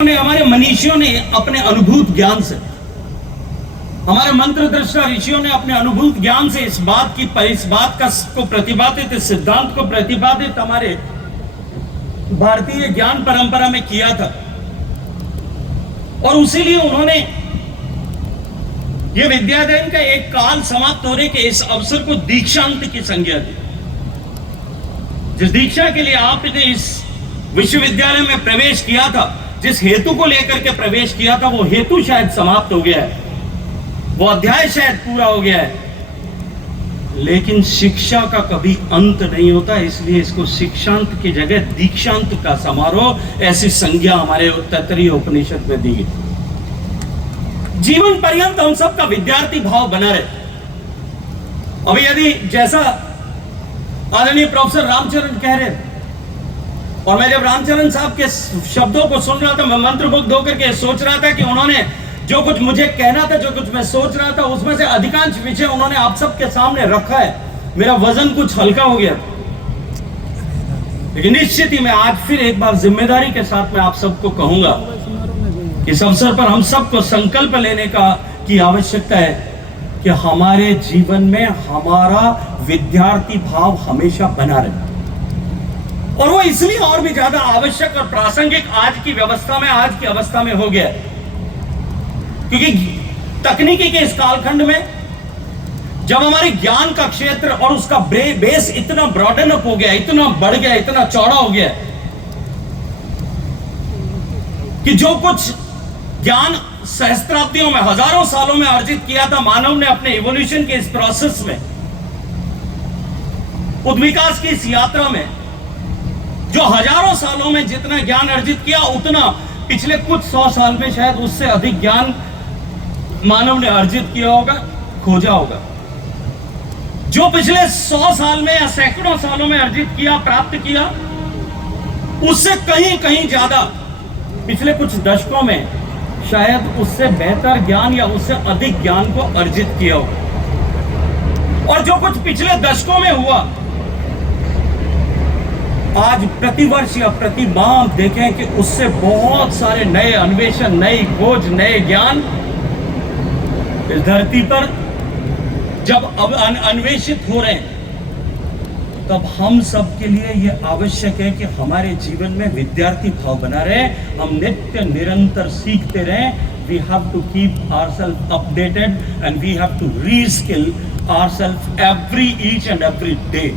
हमारे मनीषियों ने अपने अनुभूत ज्ञान से, हमारे मंत्र दृष्टा ऋषियों ने अपने अनुभूत ज्ञान से इस बात को प्रतिपादित, इस सिद्धांत को प्रतिपादित हमारे भारतीय ज्ञान परंपरा में किया था। और उसीलिए उन्होंने ये विद्यादान का एक काल समाप्त होने के इस अवसर को दीक्षांत की संज्ञा दी। जिस दीक्षा के लिए आपने इस विश्वविद्यालय में प्रवेश किया था, जिस हेतु को लेकर के प्रवेश किया था, वो हेतु शायद समाप्त हो गया है, वो अध्याय शायद पूरा हो गया है, लेकिन शिक्षा का कभी अंत नहीं होता। इसलिए इसको शिक्षांत की जगह दीक्षांत का समारोह, ऐसी संज्ञा हमारे तैत्तरीय उपनिषद में दी गई। जीवन पर्यंत हम सबका विद्यार्थी भाव बना रहे। अभी यदि जैसा आदरणीय प्रोफेसर रामचरण कह रहे, और मैं जब रामचरण साहब के शब्दों को सुन रहा था, मैं मंत्रमुग्ध होकर के सोच रहा था कि उन्होंने जो कुछ मुझे कहना था, जो कुछ मैं सोच रहा था, उसमें से अधिकांश विषय उन्होंने आप सबके सामने रखा है। मेरा वजन कुछ हल्का हो गया, लेकिन निश्चित ही मैं आज फिर एक बार जिम्मेदारी के साथ मैं आप सबको कहूंगा, इस अवसर पर हम सबको संकल्प लेने की आवश्यकता है कि हमारे जीवन में हमारा विद्यार्थी भाव हमेशा बना रहे। और वो इसलिए और भी ज्यादा आवश्यक और प्रासंगिक आज की व्यवस्था में, आज की अवस्था में हो गया, क्योंकि तकनीकी के इस कालखंड में जब हमारे ज्ञान का क्षेत्र और उसका बेस इतना ब्रॉडन अप हो गया, इतना बढ़ गया, इतना चौड़ा हो गया कि जो कुछ ज्ञान सहस्त्राब्दियों में, हजारों सालों में अर्जित किया था मानव ने अपने इवोल्यूशन के इस प्रोसेस में, उद्विकास की इस यात्रा में, जो हजारों सालों में जितना ज्ञान अर्जित किया, उतना पिछले कुछ 100 साल में शायद उससे अधिक ज्ञान मानव ने अर्जित किया होगा, खोजा होगा। जो पिछले 100 साल में या सैकड़ों सालों में अर्जित किया, प्राप्त किया, उससे कहीं ज्यादा पिछले कुछ दशकों में शायद उससे बेहतर ज्ञान या उससे अधिक ज्ञान को अर्जित किया होगा। और जो कुछ पिछले दशकों में हुआ, आज प्रतिवर्ष या प्रति माह देखें कि उससे बहुत सारे नए अन्वेषण, नई खोज, नए ज्ञान इस धरती पर जब अब अन्वेषित हो रहे हैं, तब हम सब के लिए यह आवश्यक है कि हमारे जीवन में विद्यार्थी भाव बना रहे, हम नित्य निरंतर सीखते रहें। We have to keep ourselves updated and we have to reskill ourselves each and every day.